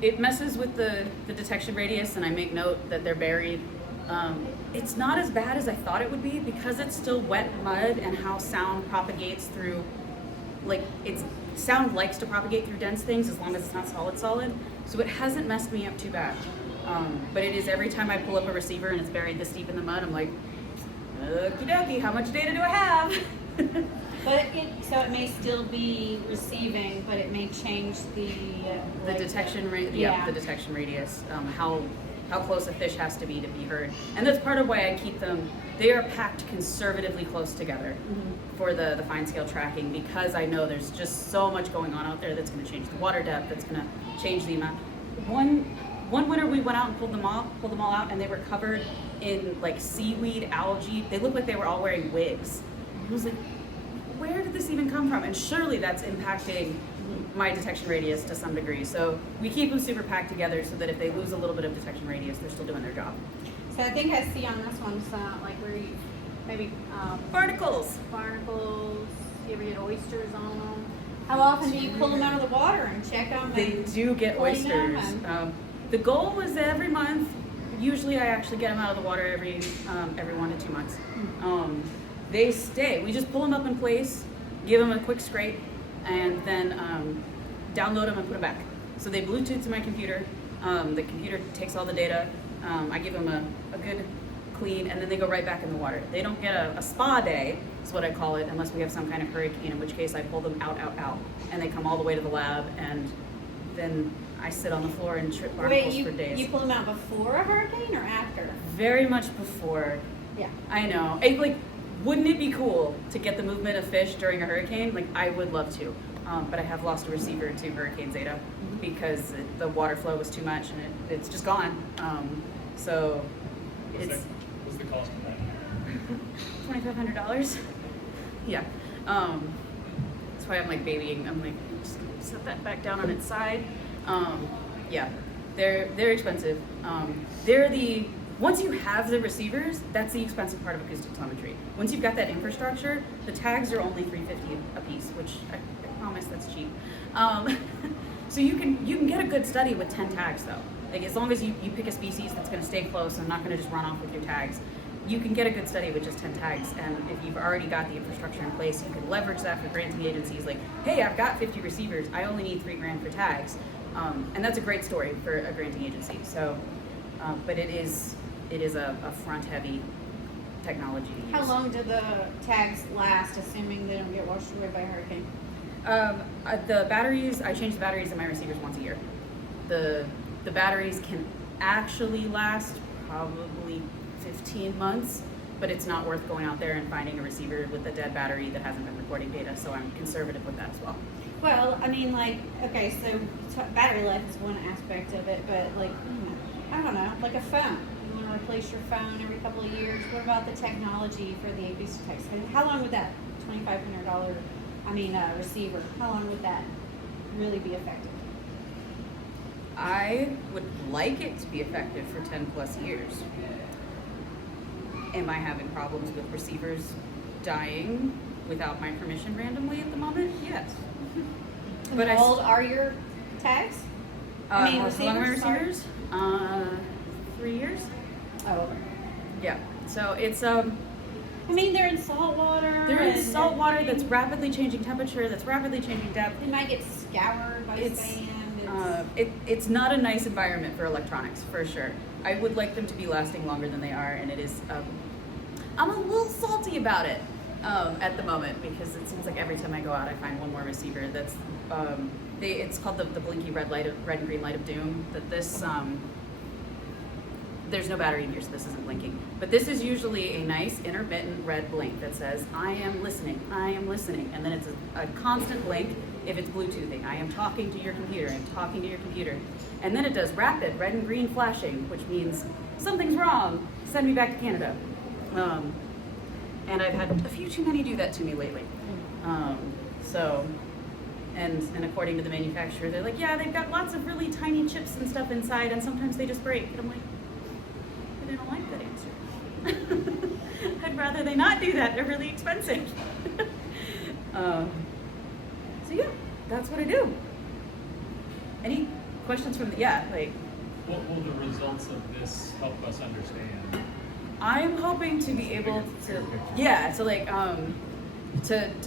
It messes with the detection radius, and I make note that they're buried. It's not as bad as I thought it would be because it's still wet mud and how sound propagates through, sound likes to propagate through dense things as long as it's not solid. So it hasn't messed me up too bad. But it is every time I pull up a receiver and it's buried this deep in the mud, I'm like, okie dokie, how much data do I have? So it may still be receiving, but it may change the Detection rate, yeah. the detection radius, how close a fish has to be heard. And that's part of why I keep them, they are packed conservatively close together for the fine scale tracking, because I know there's just so much going on out there that's gonna change the water depth, that's gonna change the amount. One winter we went out and pulled them all out, and they were covered in like seaweed, algae. They looked like they were all wearing wigs. I was like, where did this even come from? And surely that's impacting my detection radius to some degree. So we keep them super packed together so that if they lose a little bit of detection radius, they're still doing their job. So I think I see on this one like where you maybe Barnacles. barnacles. You ever get oysters on them? How often do you pull them out of the water and check them? They do get clean them oysters. and- The goal is every month. Usually I actually get them out of the water every 1 to 2 months. They stay. We just pull them up in place, give them a quick scrape, and then download them and put them back. So they Bluetooth to my computer. The computer takes all the data. I give them a good clean, and then they go right back in the water. They don't get a spa day, is what I call it, unless we have some kind of hurricane, in which case I pull them out, and they come all the way to the lab, and then I sit on the floor and trip barnacles for days. You pull them out before a hurricane or after? Very much before. Yeah. I know. Wouldn't it be cool to get the movement of fish during a hurricane? I would love to. But I have lost a receiver to Hurricane Zeta because the water flow was too much and it's just gone. So What's the cost of that? $2,500. Yeah. That's why I'm babying. I'm just gonna set that back down on its side. Yeah, they're expensive. Once you have the receivers, that's the expensive part of acoustic telemetry. Once you've got that infrastructure, the tags are only $350 a piece, which I promise that's cheap. So you can get a good study with 10 tags though. As long as you pick a species that's going to stay close and not going to just run off with your tags, you can get a good study with just 10 tags. And if you've already got the infrastructure in place, you can leverage that for granting agencies. Hey, I've got 50 receivers. I only need $3,000 for tags. And that's a great story for a granting agency. So, but it is a front-heavy technology to use. How long do the tags last, assuming they don't get washed away by a hurricane? The batteries, I change the batteries in my receivers once a year. The batteries can actually last probably 15 months, but it's not worth going out there and finding a receiver with a dead battery that hasn't been recording data, so I'm conservative with that as well. Well, I mean, okay, so battery life is one aspect of it, but I don't know, like a phone. You want to replace your phone every couple of years. What about the technology for the acoustic text? How long would that $2,500, receiver, how long would that really be effective? I would like it to be effective for 10 plus years. Am I having problems with receivers dying without my permission randomly at the moment? Yes. But how old are your tags? How long are my receivers? receivers? 3 years. Oh, okay. Yeah. So it's they're in salt water. They're in salt water that's rapidly changing temperature, that's rapidly changing depth. They might get scoured by sand. It's not a nice environment for electronics, for sure. I would like them to be lasting longer than they are, and it is. I'm a little salty about it at the moment because it seems like every time I go out, I find one more receiver that's. It's called the blinky red and green light of doom. That this. There's no battery in here, so this isn't blinking. But this is usually a nice intermittent red blink that says, I am listening, and then it's a constant blink if it's Bluetoothing. I am talking to your computer, I'm talking to your computer. And then it does rapid red and green flashing, which means something's wrong, send me back to And I've had a few too many do that to me lately. So, and according to the manufacturer, they're like, yeah, they've got lots of really tiny chips and stuff inside, and sometimes they just break. And I'm like, but I don't like that answer. I'd rather they not do that. They're really expensive. So yeah, that's what I do. Any questions from What will the results of this help us understand? I'm hoping to be able to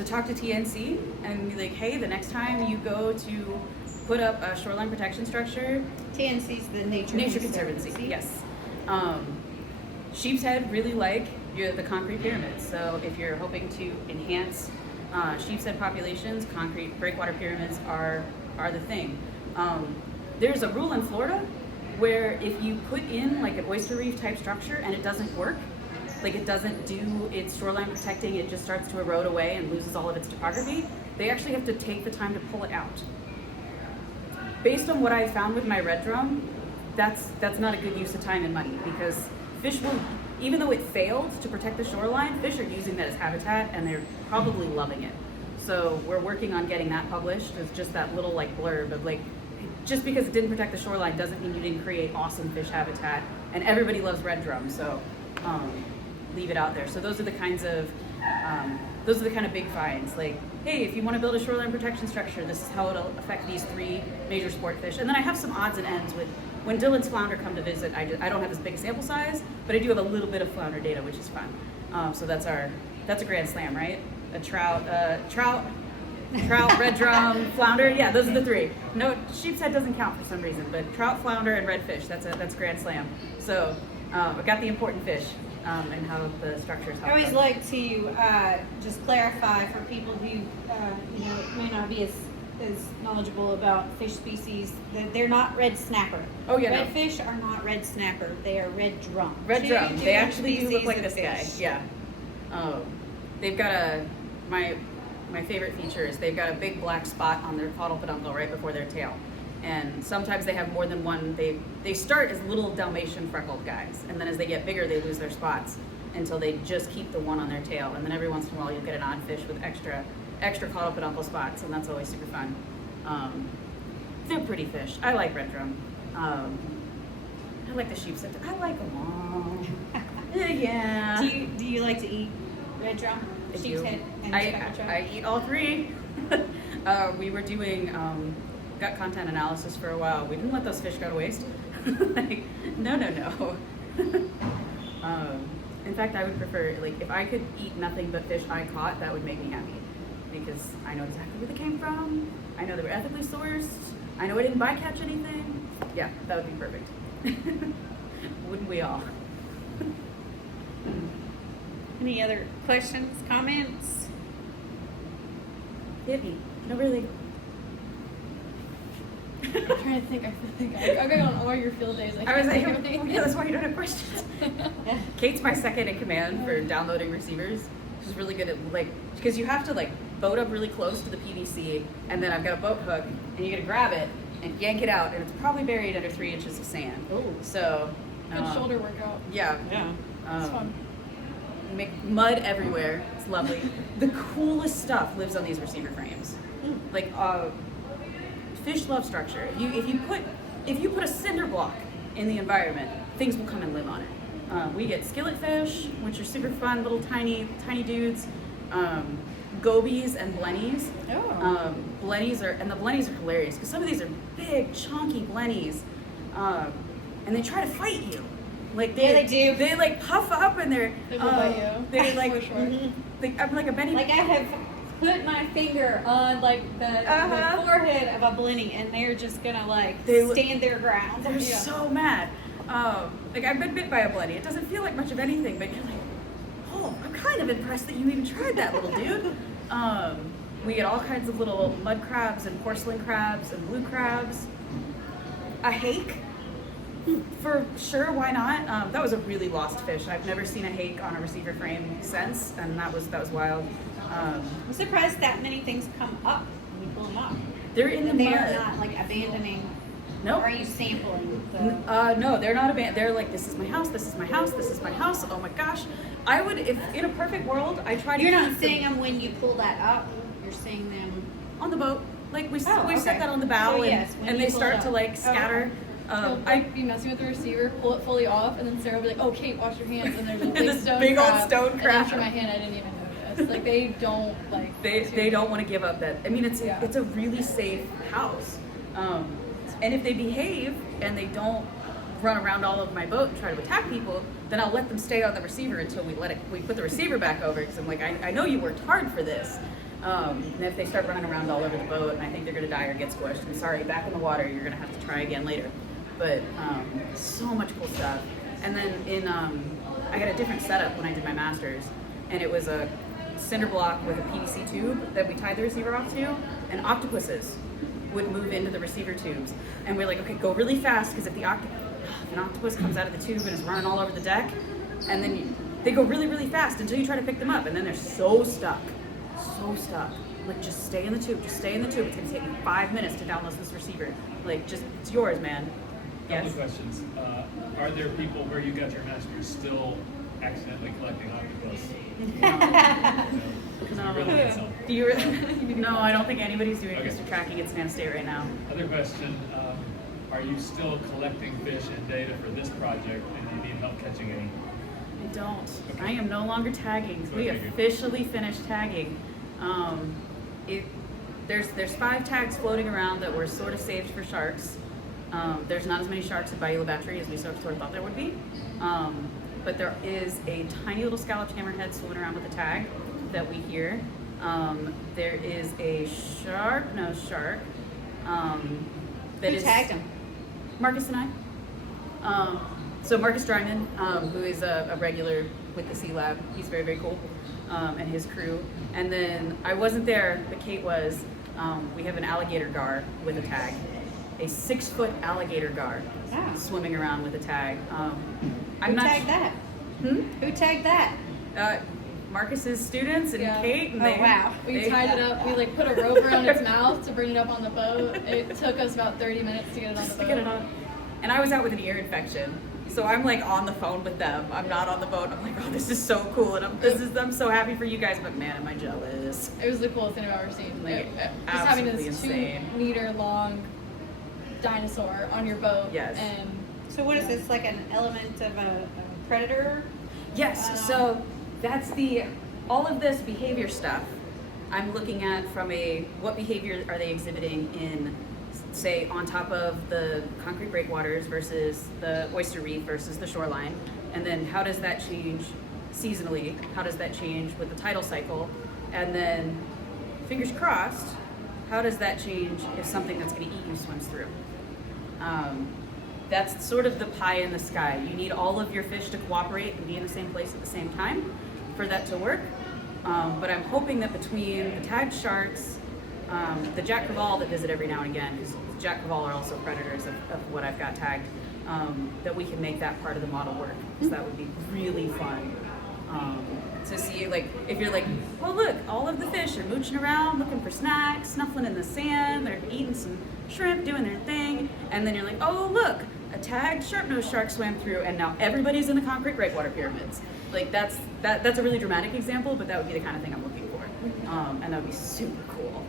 talk to TNC and be like, hey, the next time you go to put up a shoreline protection structure, TNC's the Nature Conservancy, yes. Sheepshead really like the concrete pyramids. So if you're hoping to enhance sheepshead populations, concrete breakwater pyramids are the thing. There's a rule in Florida where if you put in like an oyster reef type structure and it doesn't work, like it doesn't do its shoreline protecting, it just starts to erode away and loses all of its topography, they actually have to take the time to pull it out. Based on what I found with my red drum, that's not a good use of time and money, because fish will, even though it failed to protect the shoreline, fish are using that as habitat and they're probably loving it. So we're working on getting that published as just that little like blurb of like, just because it didn't protect the shoreline doesn't mean you didn't create awesome fish habitat, and everybody loves red drum, so leave it out there. So those are the kind of big finds, like, hey, if you want to build a shoreline protection structure, this is how it'll affect these 3 major sport fish. And then I have some odds and ends with, when Dylan's flounder come to visit, I don't have as big a sample size, but I do have a little bit of flounder data, which is fun. So that's a grand slam, right? A trout, red drum, flounder. Yeah, those are the 3. No, sheepshead doesn't count for some reason, but trout, flounder, and redfish. That's grand slam. So I got the important fish and how the structures help. I always them. like to just clarify for people who may not be as knowledgeable about fish species that they're not red snapper. Oh yeah, Redfish are not red snapper. They are red drum. Red Two drum. They different actually do look species like of this fish. guy. Yeah. They've got my favorite feature is they've got a big black spot on their caudal peduncle right before their tail. And sometimes they have more than one. They start as little Dalmatian freckled guys, and then as they get bigger, they lose their spots until they just keep the one on their tail. And then every once in a while, you'll get an odd fish with extra caudal peduncle spots, and that's always super fun. They're pretty fish. I like red drum. I like the sheepshead. I like them all. Yeah. Do you like to eat red drum, sheepshead, and speckled trout? I eat all 3. We were doing gut content analysis for a while. We didn't let those fish go to waste. Like, no. In fact, I would prefer, like, if I could eat nothing but fish I caught, that would make me happy, because I know exactly where they came from. I know they were ethically sourced. I know I didn't bycatch anything. Yeah, that would be perfect. Wouldn't we all? Any other questions, comments? Hit me. No, really. I'm trying to think. I feel like I'm going on all your field days. I was like, yeah, that's why you don't have questions. Kate's my second in command for downloading receivers. She's really good at, like, because you have to, like, boat up really close to the PVC, and then I've got a boat hook, and you gotta grab it and yank it out, and it's probably buried under 3 inches of sand. Oh. So, Good shoulder workout. Yeah. It's fun. Make mud everywhere. It's lovely. The coolest stuff lives on these receiver frames. Like, fish love structure. If you put a cinder block in the environment, things will come and live on it. We get skillet fish, which are super fun, little tiny dudes. Gobies and blennies. Oh. Blennies are hilarious because some of these are big, chunky blennies, and they try to fight you. Like they do. They like puff up and they're bite you. They're like, For sure. I'm like a Benny. Like I have put my finger on like the forehead of a blenny, and they're just gonna like stand their ground. They're so mad. Like I've been bit by a blenny. It doesn't feel like much of anything, but you're like, oh, I'm kind of impressed that you even tried that, little dude. We get all kinds of little mud crabs and porcelain crabs and blue crabs. A hake, for sure, why not? That was a really lost fish. I've never seen a hake on a receiver frame since, and that was wild. I'm surprised that many things come up when you pull them up. They're in the They mud. are not like abandoning. Nope. Or are you sampling? No, they're not abandoned. They're like, this is my house, this is my house, this is my house. Oh my gosh. I would, if in a perfect world, I try to You're keep not seeing them when you pull that up. you're seeing them. On the boat. Like we Oh, we okay. set that on the bow So, and, yes, when and you they pull start it to up. like scatter. They'll like be messing with the receiver, pull it fully off, and then Sarah will be like, "Oh, Kate, wash your hands." And there's a big This stone big old crab. stone And crab. after my hand, I didn't even notice. Like they don't like. They don't want to give up that. I mean, it's Yeah. it's a really safe house, and if they behave and they don't run around all over my boat and try to attack people, then I'll let them stay on the receiver until we put the receiver back over, because I'm like, I know you worked hard for this. And if they start running around all over the boat and I think they're gonna die or get squished, I'm sorry, back in the water, you're gonna have to try again later. But so much cool stuff. And then I had a different setup when I did my master's, and it was a cinder block with a PVC tube that we tied the receiver off to, and octopuses would move into the receiver tubes. And we're like, okay, go really fast, because if an octopus comes out of the tube and is running all over the deck, and then they go really, really fast until you try to pick them up, and then they're so stuck. Like, just stay in the tube, It's gonna take you 5 minutes to download this receiver. Like, just, it's yours, man. Couple Yes? questions. Are there people where you got your master's still accidentally collecting octopus? No. You really need some. Do you really? No, I don't think anybody's doing Okay. acoustic tracking at Savannah State right now. Other question, are you still collecting fish and data for this project, and do you need help catching any? I don't. Okay. I am no longer tagging. So We I figured. officially finished tagging. There's 5 tags floating around that were sort of saved for sharks. There's not as many sharks at Bayou La Battery as we sort of thought there would be. But there is a tiny little scalloped hammerhead swimming around with a tag that we hear. There is a sharp-nosed shark. That Who is tagged him? Marcus and I. So Marcus Dryman, who is a regular with the Sea Lab, he's very, very cool, and his crew. And then I wasn't there, but Kate was. We have an alligator gar with a tag, a 6-foot alligator gar Wow. swimming around with a tag. Who tagged that? Hmm? Who tagged that? Marcus's students and Yeah. Kate. And Oh, wow. We tied it up. We like put a rope around its mouth to bring it up on the boat. It took us about 30 minutes to get it on the Just boat. to get it on. And I was out with an ear infection, so I'm like on the phone with them. I'm not on the boat. I'm like, oh, this is so cool, and I'm so happy for you guys. But man, am I jealous. It was the coolest thing I've ever seen. Like, Just having absolutely this insane. 2-meter long dinosaur on your boat. Yes. And So what is this, like an element of a predator? Yes, so that's all of this behavior stuff I'm looking at from what behavior are they exhibiting in, say, on top of the concrete breakwaters versus the oyster reef versus the shoreline, and then how does that change seasonally? How does that change with the tidal cycle? And then, fingers crossed, how does that change if something that's going to eat you swims through? That's sort of the pie in the sky. You need all of your fish to cooperate and be in the same place at the same time for that to work. But I'm hoping that between the tagged sharks, the Jack Crevalle that visit every now and again, because Jack Crevalle are also predators of what I've got tagged, that we can make that part of the model work, because that would be really fun. To see, like, if you're like, well, look, all of the fish are mooching around, looking for snacks, snuffling in the sand, they're eating some shrimp, doing their thing, and then you're like, oh, look, a tagged sharp-nosed shark swam through, and now everybody's in the concrete breakwater pyramids. Like, that's a really dramatic example, but that would be the kind of thing I'm looking for, and that would be super cool.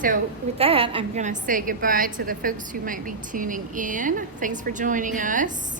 So with that, I'm going to say goodbye to the folks who might be tuning in. Thanks for joining us.